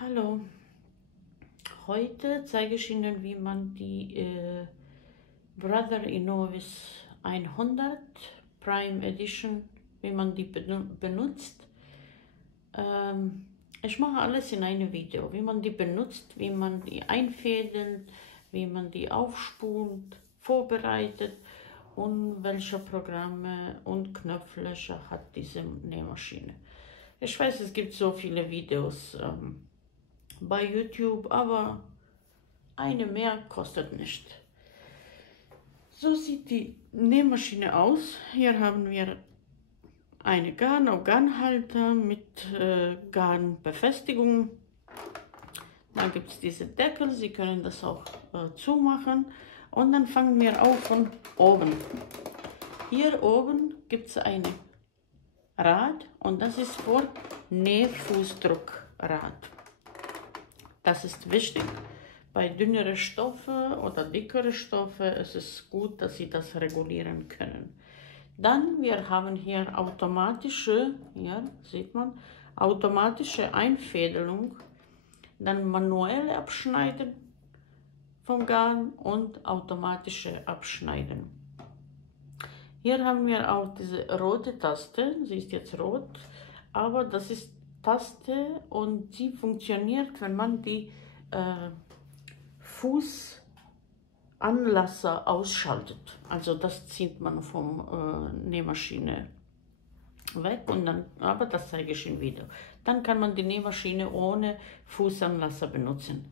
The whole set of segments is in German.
Hallo, heute zeige ich Ihnen, wie man die Brother Innovis 100 Prime Edition, wie man die benutzt. Ich mache alles in einem Video, wie man die benutzt, wie man die einfädelt, wie man die aufspult, vorbereitet und welche Programme und Knopflöcher hat diese Nähmaschine. Ich weiß, es gibt so viele Videos bei YouTube, aber eine mehr kostet nicht. So sieht die Nähmaschine aus. Hier haben wir eine Garn-auf-Garn-Halter mit Garnbefestigung. Dann gibt es diese Deckel, Sie können das auch zumachen. Und dann fangen wir auf von oben. Hier oben gibt es ein Rad und das ist für Nähfußdruckrad. Das ist wichtig. Bei dünneren Stoffen oder dickeren Stoffen ist es gut, dass Sie das regulieren können. Dann, wir haben hier automatische, hier sieht man, automatische Einfädelung, dann manuelle Abschneiden vom Garn und automatische Abschneiden. Hier haben wir auch diese rote Taste, sie ist jetzt rot, aber das ist Taste und sie funktioniert, wenn man die Fußanlasser ausschaltet. Also das zieht man vom Nähmaschine weg und dann, aber das zeige ich im Video. Dann kann man die Nähmaschine ohne Fußanlasser benutzen.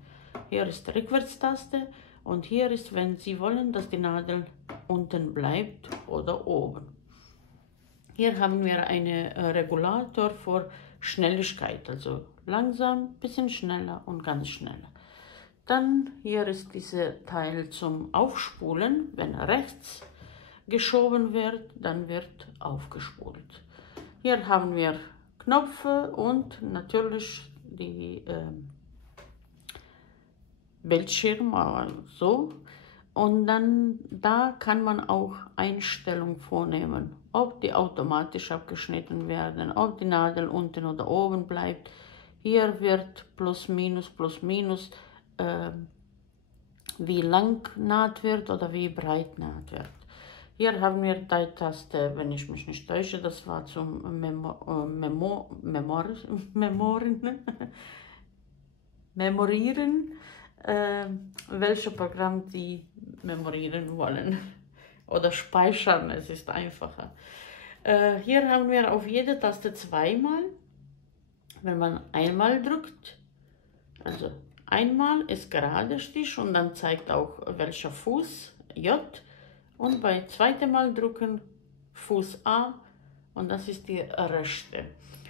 Hier ist die Rückwärtstaste und hier ist, wenn Sie wollen, dass die Nadel unten bleibt oder oben. Hier haben wir einen Regulator für Schnelligkeit, also langsam, bisschen schneller und ganz schneller. Dann hier ist dieser Teil zum Aufspulen. Wenn rechts geschoben wird, dann wird aufgespult. Hier haben wir Knöpfe und natürlich die Bildschirm, so. Und dann da kann man auch Einstellungen vornehmen, ob die automatisch abgeschnitten werden, ob die Nadel unten oder oben bleibt. Hier wird plus minus wie lang naht wird oder wie breit naht wird. Hier haben wir die Taste, wenn ich mich nicht täusche, das war zum Memorieren, welches Programm Sie memorieren wollen oder speichern, es ist einfacher. Hier haben wir auf jede Taste zweimal, wenn man einmal drückt, also einmal ist gerade Stich und dann zeigt auch welcher Fuß, J, und bei zweitem Mal drücken Fuß A und das ist die rechte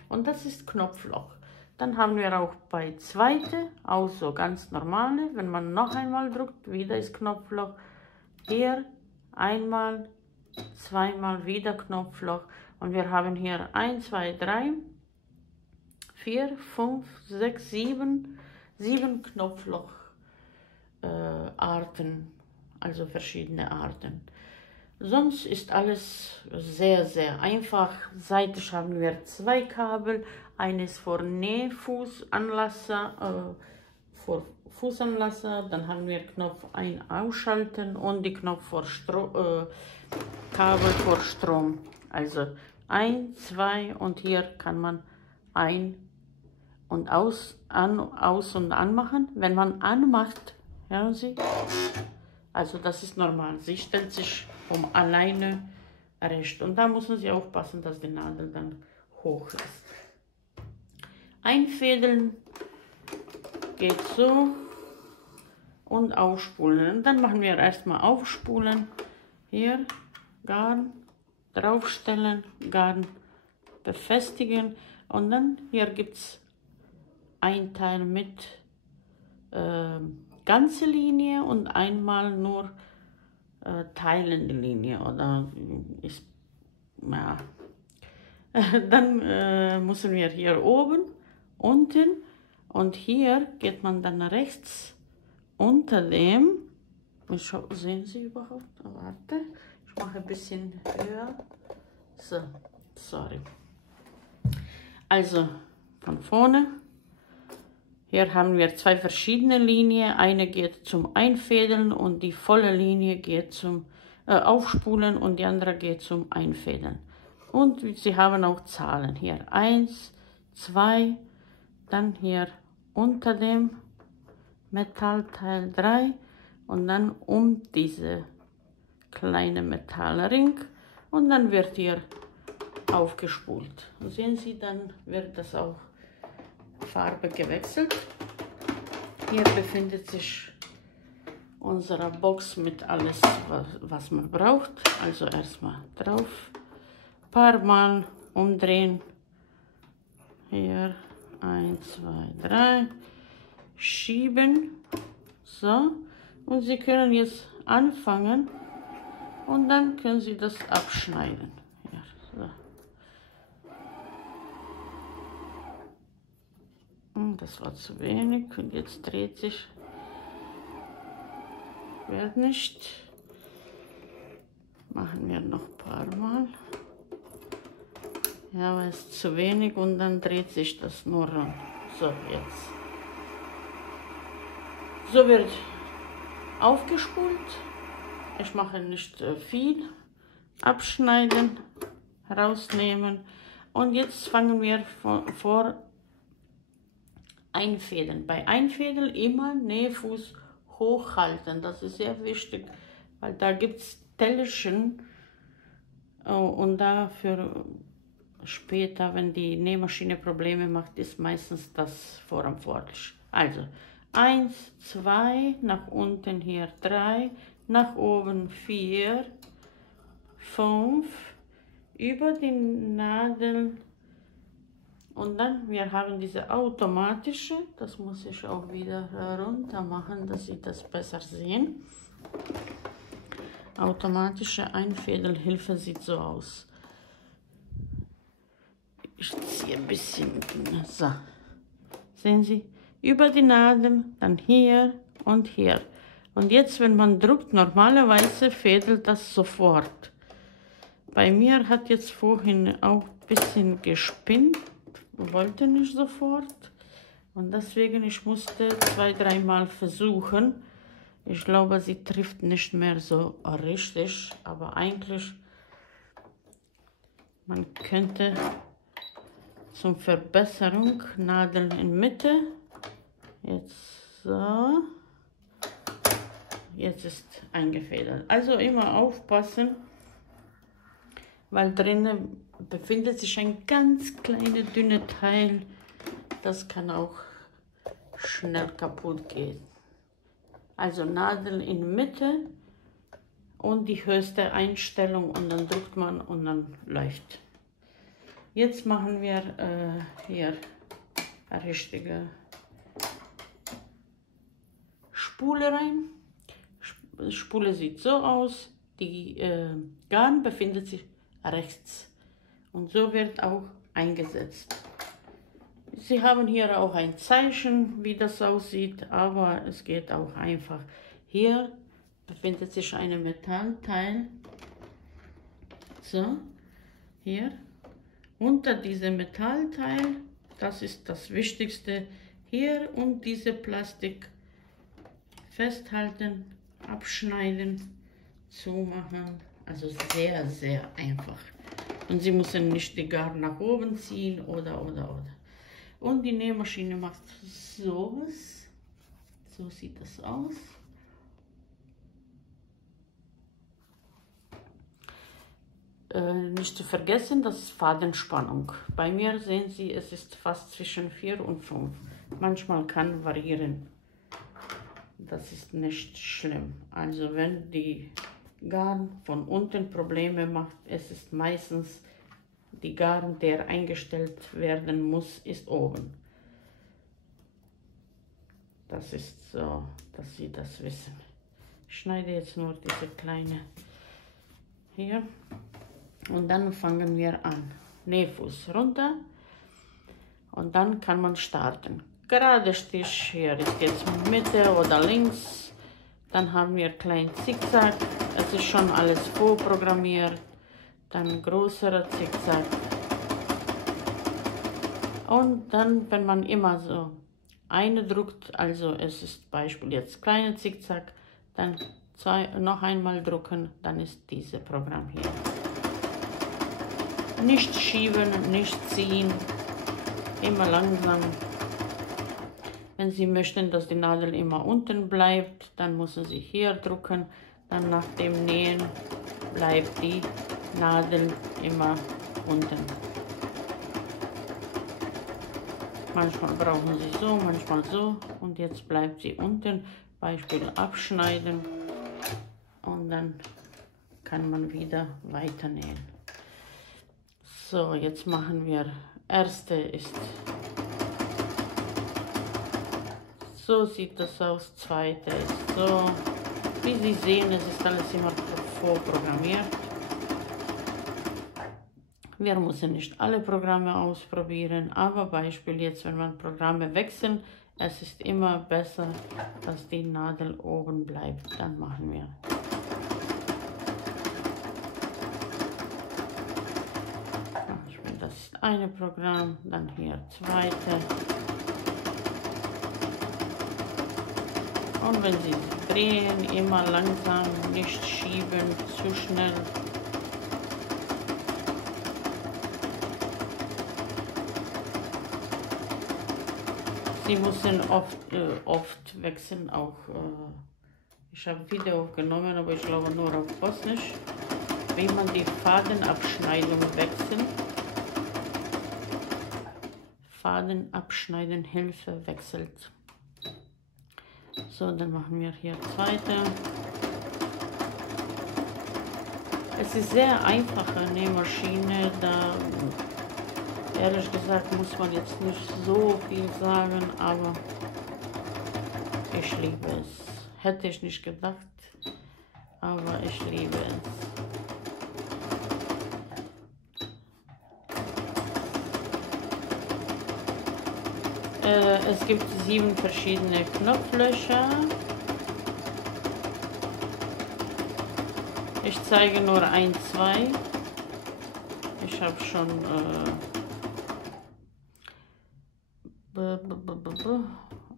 und das ist Knopfloch. Dann haben wir auch bei zweite, auch so ganz normale, wenn man noch einmal drückt, wieder ist Knopfloch. Hier einmal, zweimal wieder Knopfloch und wir haben hier 1, 2, 3, 4, 5, 6, 7 Knopflocharten, also verschiedene Arten. Sonst ist alles sehr, sehr einfach. Seitlich haben wir zwei Kabel. Eines für Nähfußanlasser, dann haben wir Knopf ein ausschalten und die Knopf für Kabel für Strom. Also 1, 2 und hier kann man ein und aus und anmachen. Wenn man anmacht, hören Sie, also das ist normal. Sie stellt sich um alleine recht und da müssen Sie aufpassen, dass die Nadel dann hoch ist. Einfädeln geht so und aufspulen. Und dann machen wir erstmal aufspulen. Hier Garn draufstellen, Garn befestigen und dann hier gibt es ein Teil mit ganze Linie und einmal nur teilende Linie oder ist, ja. Dann müssen wir hier oben, unten und hier geht man dann rechts unter dem, sehen Sie überhaupt, warte, ich mache ein bisschen höher, so, sorry, also von vorne, Hier haben wir zwei verschiedene Linien. Eine geht zum Einfädeln und die volle Linie geht zum Aufspulen und die andere geht zum Einfädeln. Und sie haben auch Zahlen. Hier 1, 2, dann hier unter dem Metallteil 3 und dann um diese kleine Metallring und dann wird hier aufgespult. Und sehen Sie, dann wird das auch Farbe gewechselt. Hier befindet sich unsere Box mit alles, was man braucht. Also erstmal drauf, paar Mal umdrehen. Hier 1, 2, 3, schieben. So, und Sie können jetzt anfangen und dann können Sie das abschneiden. Hier, so. Das war zu wenig und jetzt dreht sich. Wird nicht. Machen wir noch ein paar Mal. Ja, aber es ist zu wenig und dann dreht sich das nur ran. So, jetzt. So wird aufgespult. Ich mache nicht viel. Abschneiden, rausnehmen. Und jetzt fangen wir vor Einfädeln. Bei Einfädeln immer Nähfuß hochhalten. Das ist sehr wichtig, weil da gibt es Tellerchen und dafür später, wenn die Nähmaschine Probleme macht, ist meistens das verantwortlich. Also 1, 2, nach unten hier 3, nach oben 4, 5, über die Nadel. Und dann, wir haben diese automatische, das muss ich auch wieder runter machen, dass Sie das besser sehen. Automatische Einfädelhilfe sieht so aus. Ich ziehe ein bisschen, so. Sehen Sie, über die Nadel, dann hier und hier. Und jetzt, wenn man drückt, normalerweise fädelt das sofort. Bei mir hat jetzt vorhin auch ein bisschen gespinnt. Wollte nicht sofort und deswegen ich musste 2-3 Mal versuchen. Ich glaube, sie trifft nicht mehr so richtig, aber eigentlich man könnte zum Verbesserung Nadel in Mitte. Jetzt so. Jetzt ist eingefädelt. Also immer aufpassen, weil drinnen befindet sich ein ganz kleiner, dünner Teil. Das kann auch schnell kaputt gehen. Also Nadel in Mitte und die höchste Einstellung und dann drückt man und dann läuft. Jetzt machen wir hier eine richtige Spule rein. Spule sieht so aus. Die Garn befindet sich rechts. Und so wird auch eingesetzt. Sie haben hier auch ein Zeichen, wie das aussieht, aber es geht auch einfach. Hier befindet sich ein Metallteil. So, hier. Unter diesem Metallteil, das ist das Wichtigste. Hier und diese Plastik festhalten, abschneiden, zumachen. Also sehr, sehr einfach. Und Sie müssen nicht die Garn nach oben ziehen oder. Und die Nähmaschine macht sowas. So sieht das aus. Nicht zu vergessen, das ist Fadenspannung. Bei mir sehen Sie, es ist fast zwischen 4 und 5. Manchmal kann variieren. Das ist nicht schlimm. Also wenn die Garn von unten Probleme macht, es ist meistens die Garn, der eingestellt werden muss, ist oben. Das ist so, dass Sie das wissen. Ich schneide jetzt nur diese kleine hier und dann fangen wir an. Nähfuß runter und dann kann man starten. Gerade Stich, hier ist jetzt Mitte oder links. Dann haben wir klein Zickzack. Es ist schon alles vorprogrammiert. Dann größerer Zickzack. Und dann, wenn man immer so eine drückt, also es ist Beispiel jetzt kleine Zickzack, dann noch einmal drücken, dann ist dieses Programm hier. Nicht schieben, nicht ziehen, immer langsam. Wenn Sie möchten, dass die Nadel immer unten bleibt, dann müssen Sie hier drücken, dann nach dem Nähen bleibt die Nadel immer unten. Manchmal brauchen Sie so, manchmal so und jetzt bleibt sie unten. Beispiel abschneiden und dann kann man wieder weiter nähen. So, jetzt machen wir, erste ist, so sieht das aus, zweite ist so. Wie Sie sehen, es ist alles immer vorprogrammiert. Wir müssen nicht alle Programme ausprobieren, aber Beispiel jetzt, wenn man Programme wechseln, es ist immer besser, dass die Nadel oben bleibt. Dann machen wir. Das ist eine Programm, dann hier zweite. Und wenn Sie drehen, immer langsam, nicht schieben, zu schnell. Sie müssen oft wechseln, auch ich habe ein Video aufgenommen, aber ich glaube nur auf Bosnisch, wie man die Fadenabschneidung wechselt. Fadenabschneiden Hilfe wechselt. So, dann machen wir hier zweite. Es ist sehr einfache Nähmaschine, da ehrlich gesagt muss man jetzt nicht so viel sagen, aber ich liebe es. Hätte ich nicht gedacht, aber ich liebe es. Es gibt 7 verschiedene Knopflöcher. Ich zeige nur 1, 2. Ich habe schon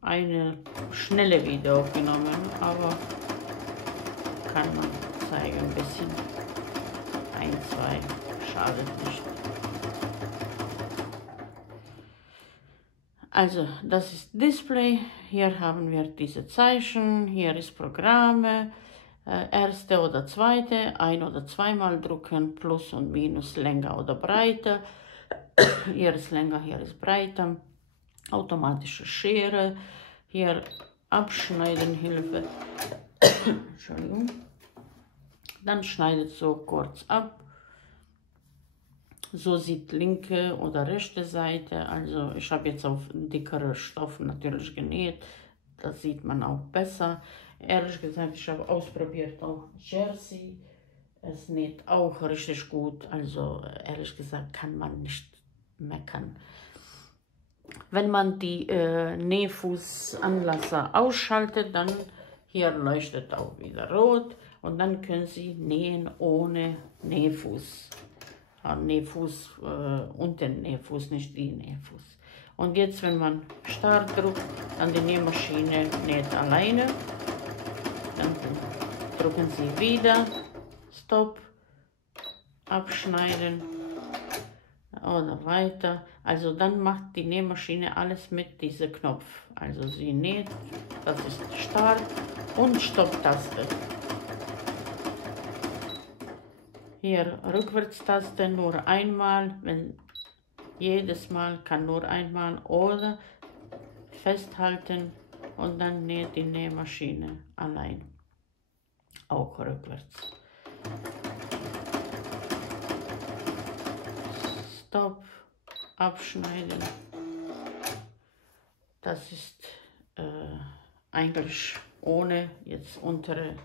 eine schnelle Video aufgenommen, aber kann man zeigen ein bisschen. 1, 2, schadet nicht. Also, das ist Display. Hier haben wir diese Zeichen. Hier ist Programme. Erste oder zweite, ein- oder zweimal drücken, Plus und Minus, länger oder breiter. Hier ist länger, hier ist breiter. Automatische Schere. Hier Abschneiden Hilfe. Entschuldigung. Dann schneidet so kurz ab. So sieht linke oder rechte Seite. Also ich habe jetzt auf dickere Stoff natürlich genäht. Das sieht man auch besser. Ehrlich gesagt, ich habe ausprobiert auch Jersey. Es näht auch richtig gut. Also ehrlich gesagt kann man nicht meckern. Wenn man die Nähfußanlasser ausschaltet, dann hier leuchtet auch wieder rot. Und dann können Sie nähen ohne Nähfuß. Nähfuß und den Nähfuß, nicht die Nähfuß. Und jetzt, wenn man Start drückt, dann die Nähmaschine näht alleine. Dann drücken Sie wieder Stop, abschneiden oder weiter. Also dann macht die Nähmaschine alles mit diesem Knopf. Also sie näht, das ist Start und Stopp-Taste. Hier Rückwärtstaste nur einmal, wenn jedes Mal kann nur einmal, oder festhalten und dann näht die Nähmaschine allein, auch rückwärts. Stopp, abschneiden. Das ist eigentlich ohne jetzt untere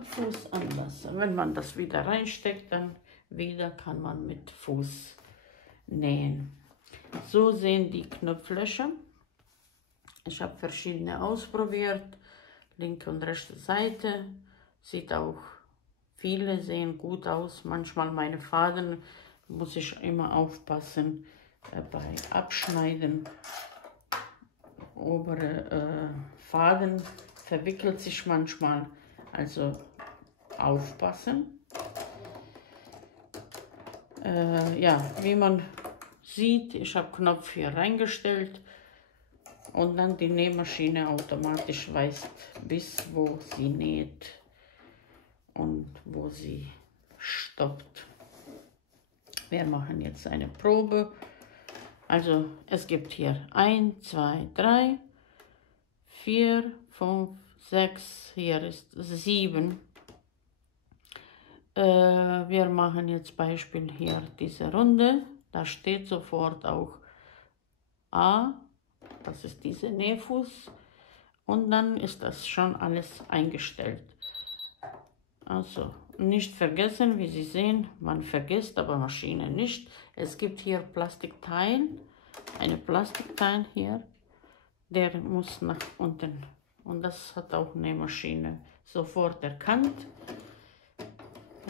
Fuß anlassen. Wenn man das wieder reinsteckt, dann wieder kann man mit Fuß nähen. So sehen die Knopflöcher. Ich habe verschiedene ausprobiert. Linke und rechte Seite. Sieht auch, viele sehen gut aus. Manchmal meine Faden muss ich immer aufpassen, bei Abschneiden obere Faden verwickelt sich manchmal, also aufpassen. Ja, wie man sieht, ich habe Knopf hier reingestellt und dann die Nähmaschine automatisch weiß, bis wo sie näht und wo sie stoppt. Wir machen jetzt eine Probe. Also es gibt hier 1, 2, 3, 4, 5, 6, hier ist 7. Wir machen jetzt Beispiel hier diese Runde. Da steht sofort auch A, das ist dieser Nähfuß. Und dann ist das schon alles eingestellt. Also nicht vergessen, wie Sie sehen, man vergisst aber Maschine nicht. Es gibt hier Plastikteil, eine Plastikteil hier, der muss nach unten. Und das hat auch Nähmaschine sofort erkannt.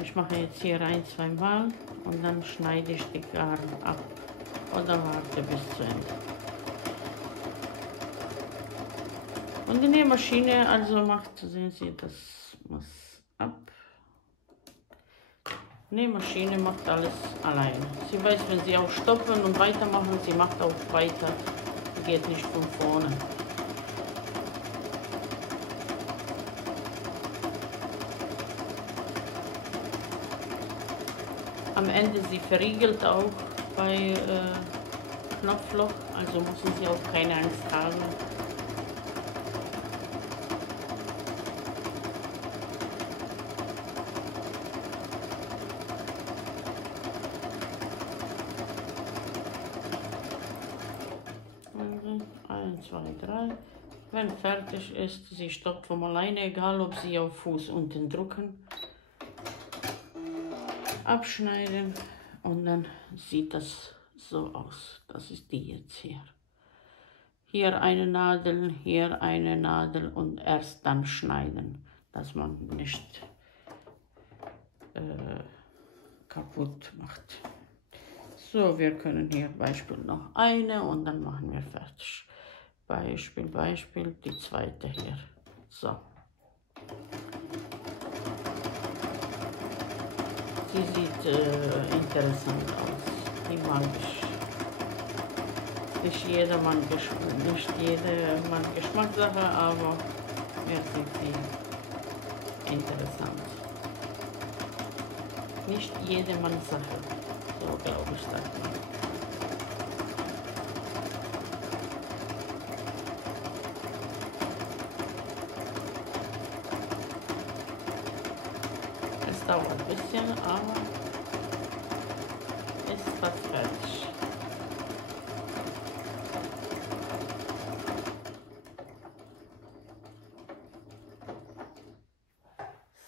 Ich mache jetzt hier 1, 2 Mal und dann schneide ich die Garn ab oder warte bis zu Ende. Und die Nähmaschine also macht, sehen Sie, das muss ab. Die Nähmaschine macht alles alleine. Sie weiß, wenn Sie auch stoppen und weitermachen, sie macht auch weiter, geht nicht von vorne. Am Ende sie verriegelt auch bei Knopfloch, also müssen Sie auch keine Angst haben. Also 1, 2, 3. Wenn fertig ist, sie stoppt von alleine, egal ob Sie auf Fuß unten drücken. Abschneiden und dann sieht das so aus. Das ist die jetzt hier. Hier eine Nadel und erst dann schneiden, dass man nicht kaputt macht. So, wir können hier Beispiel noch eine und dann machen wir fertig. Beispiel, die zweite hier. So. Die sieht interessant aus. Die mag ich. Nicht jedermann Geschmackssache, aber mir sieht sie interessant. Nicht jedermanns Sache, so glaube ich, sagt man. Es dauert ein bisschen, aber ist fast fertig.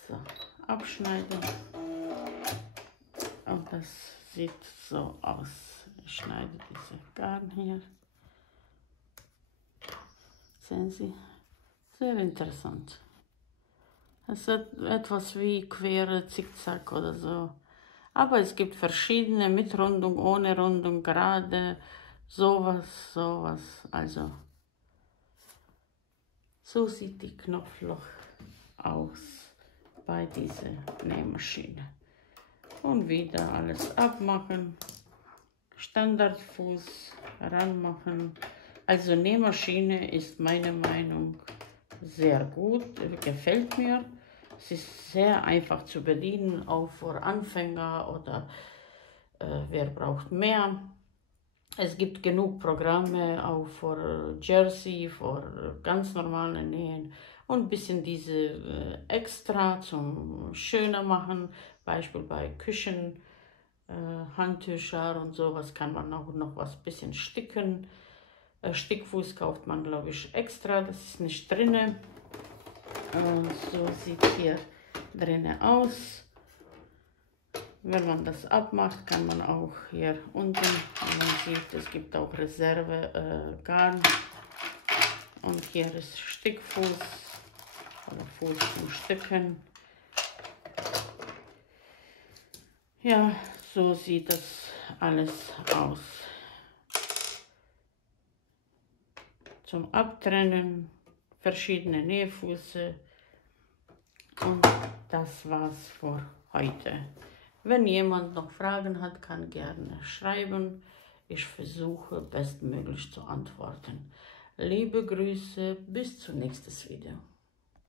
So, abschneiden. Und das sieht so aus. Ich schneide diese Garn hier. Sehen Sie? Sehr interessant. Es ist etwas wie quere Zickzack oder so. Aber es gibt verschiedene mit Rundung, ohne Rundung, gerade, sowas. Also, so sieht die Knopfloch aus bei dieser Nähmaschine. Und wieder alles abmachen. Standardfuß ranmachen. Also Nähmaschine ist meine Meinung sehr gut, gefällt mir. Es ist sehr einfach zu bedienen, auch für Anfänger oder wer braucht mehr. Es gibt genug Programme auch für Jersey, für ganz normale Nähen und ein bisschen diese extra zum schöner machen. Beispiel bei Küchen, Handtücher und sowas kann man auch noch was bisschen sticken. Stickfuß kauft man, glaube ich, extra, das ist nicht drinne. So sieht hier drinnen aus. Wenn man das abmacht, kann man auch hier unten, man sieht, es gibt auch Reserve Garn. Und hier ist Stickfuß oder Fuß zum Sticken. Ja, so sieht das alles aus. zum Abtrennen, verschiedene Nähfüße. Und das war's für heute. Wenn jemand noch Fragen hat, kann gerne schreiben. Ich versuche bestmöglich zu antworten. Liebe Grüße, bis zum nächsten Video.